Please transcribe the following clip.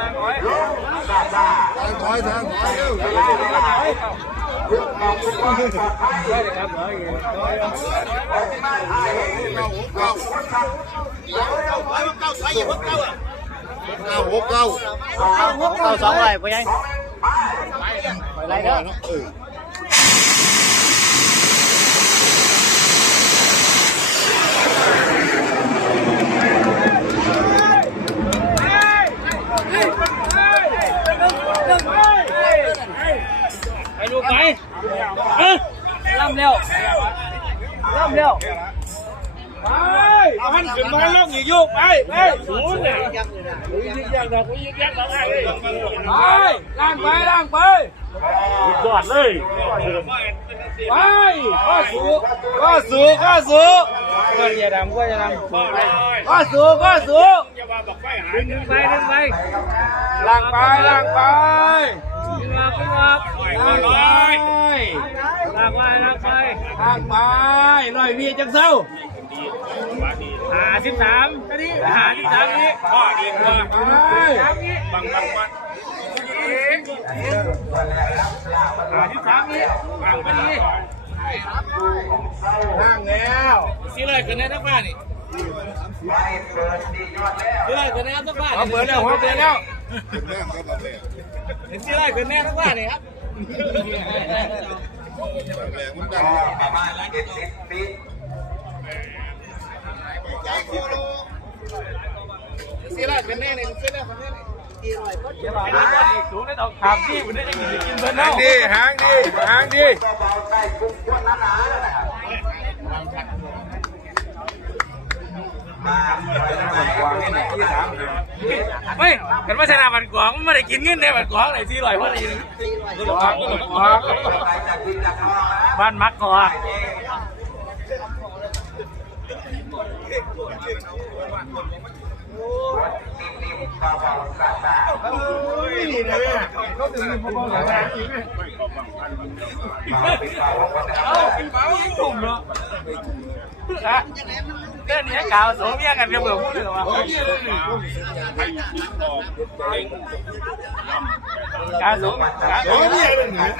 sang gói sang gói sang gói hút câu hút câu sống rồi bây anh phải lấy đó เก้าสองร้อยไปยังไปไรเด้อเออไปลูกไปเออล่ำเร็วล่ำเร็วเอาหันขึ้นมาลงอีกยุกไลางไปลางไปลยไปข้อสูข้อสูข้อสูก็อย่าดำก็อย่าดำข้อสูข้อสูดึงไปดึงไปล่างไปล่างไปขึ้นมาขึ้นมาลางไปลางไปลางไปลางไปลอยวีจังเศร้าหาสิบสามอันนี้หาสิบสามนี้ข้อดีกว่าสามนี้บังบังวันหาสิบสามนี้บังไปนี้นั่งแล้วสิเลยกันแน่ทั้งบ้านนี่สิเลยกันแน่ทั้งบ้านเขาเปิดแล้วเขาเปิดแล้ว เป็นแม่ครับแบบแม่เห็นสิเลยกันแน่ทั้งบ้านนี่ครับแรงมันดังประมาณเจ็ดสิบปีสิเลยกันแน่นี่สิเลยกันแน่นี่สูงได้ต้องถามที่มันได้กินกินเพิ่นแล้วดีหางดีหางดีก็เบาใต้กุ้งพวกนั้นหนาแล้วนะครับมาที่สาม ไม่กันว่าชนะบันกวางไม่ได้กินเงินในบันกวางไหนที่ลอยเพราะอะไรกวางกวางไปจากดินจากคลองแล้วบ้านมักกวางนิ่มๆเบาๆซาซาเขาถึง เบาไปเบาก็จะเอ้าเป็นเมาอีกกลุ่มเนาะฮะเต้นนี้กาวสมเมียกันเรียบร้อยพูดเลยว่ะการสวมโอ้ยเมียเลย